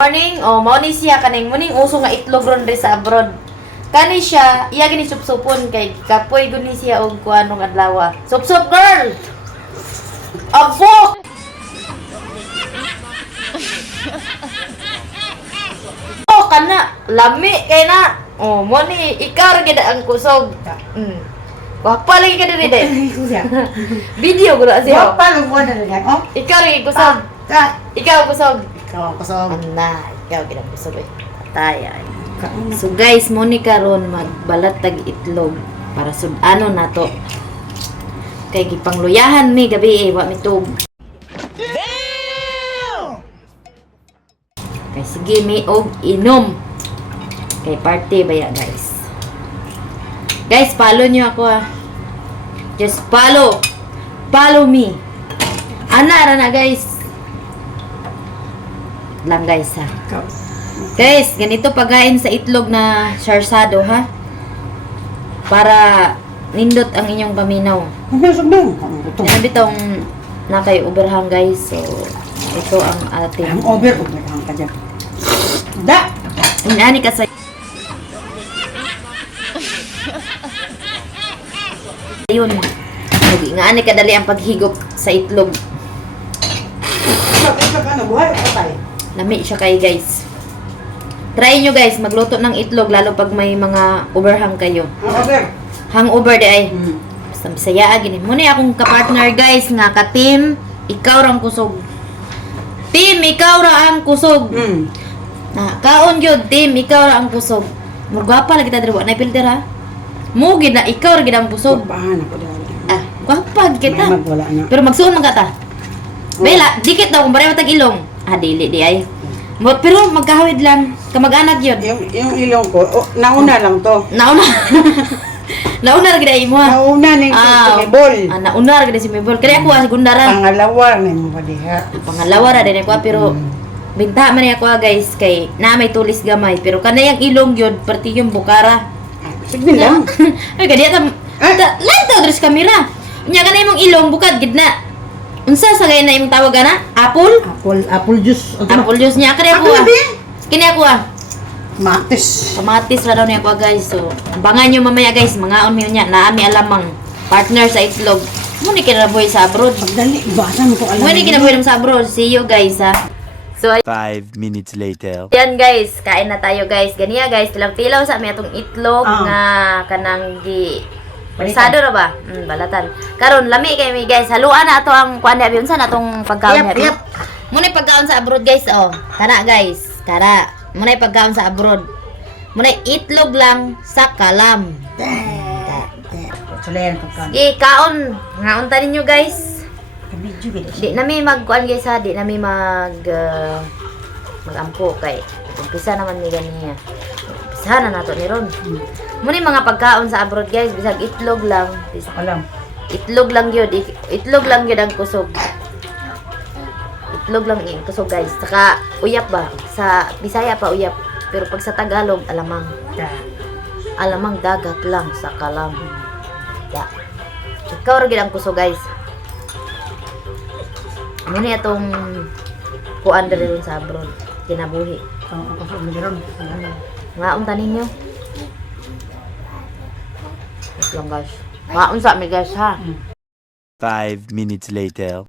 Morning, mao ni siya kaning muning uso nga itlog ron ri sa abroad. Kani siya, iya gini supsupon kay kapoy gud ni siya og kuanong adlaw. Sup-sup girl. Abo. Kana lami kay na. Mo ni ikar gid ang kusog. Wapa lagi ka diri de. Video gud siya. Wapa lu mo na rin ako. Ikar lagi kusog. Ikaw kusog. Ikaw kusog. Ana, ikaw gid ang kusog. Patay ay. So guys, mo ni karon magbalat tag itlog para sud-ano nato. Kay gipangluyahan mi gabi wa mitug. Damn! Kay sige mi og inom. Kay party baya guys. Guys, follow nyo ako Just follow. Follow me. Ana ra na guys. Lang guys ha. Guys, ganito pagain sa itlog na sarsado ha. Para nindot ang inyong paminaw. Yan bitong na kay overhang guys. So, ito ang ating Ang overhang ka dyan. Da! Inani ka sa Ayun. Nga ani kadali ang paghigop sa itlog. Buhay o patay? Lami siya kay guys. Try nyo guys, magluto ng itlog lalo pag may mga overhang kayo. Hangover di ay. Basta bisaya gini. Muna akong kapartner guys nga ka-team, ikaw rang kusog. Team, ikaw ra ang kusog. Na kaon gyud team, ikaw ra ang kusog. Murgwapa lagi ta diri wa na filter ha. Mo gid na ikaw ra gid ang kusog. Paano ko daw? Gwapa kita. Wala na. Pero magsuon man ka ta. Bela, dikit daw kung pareho tag ilong. Dili di ay. Pero magkahawid lang. Kamag-anak yun. Yung ilong ko, nauna lang to. Nauna. Nauna lagi na imo ha. Nauna ning si Mebol. Nauna lagi na si Mebol. Kaya ako segundaran. Pangalawa na mo ba diha? Pangalawa ra din ako pero binta man ako guys kay na may tulis gamay pero kanayang ilong yun perti yung bukara. Sige lang. Ay kadiya ta. Lang ta dress camera. Nya kanay mong ilong bukad gid na. Unsa sa gay na imong tawag ana? Apple? Apple juice. Apple juice niya kani ako. Kini ako Matis. Kamatis ra daw niya ako guys. So, abangan nyo mamaya guys, mga on niya na ami alamang partner sa itlog. Mo ni kinabuhi sa abroad. Pagdali, basa mo ko alam. Mo ni kinabuhi sa abroad. See you guys ha. So, 5 minutes later. yan guys, kain na tayo guys. Ganiya guys, tilaw-tilaw sa amin atong itlog nga kanang gi Parisado ra ba? Balatan. Karon lami kay mi guys. Haluan na ato ang kuan abi unsa na atong pagkaon abi. Muna pagkaon sa abroad guys Kana guys. Kana. Muna pagkaon sa abroad. Muna itlog lang sa kalam. Sulen pagkaon. Kaon. Ngaon ta ninyo guys. Video gid. Di na mi magkuan guys ha. Di na mi magampo kay. Umpisa naman ni ganiya. Umpisa na nato ni ron. Muna mga pagkaon sa abroad guys, bisag itlog lang. Alam. Itlog lang yun. Itlog lang yun ang kusog. Itlog lang yung kusog guys. Saka uyap ba? Sa Bisaya pa uyap. Pero pag sa Tagalog, alamang. Alamang dagat lang sa kalam. Ikaw rin ang kusog guys. Ano na itong kuan rin sa abroad. Kinabuhi. Ang kusog mo ron. Nga untanin nyo. Lang guys. Maun sa mi guys ha. 5 minutes later.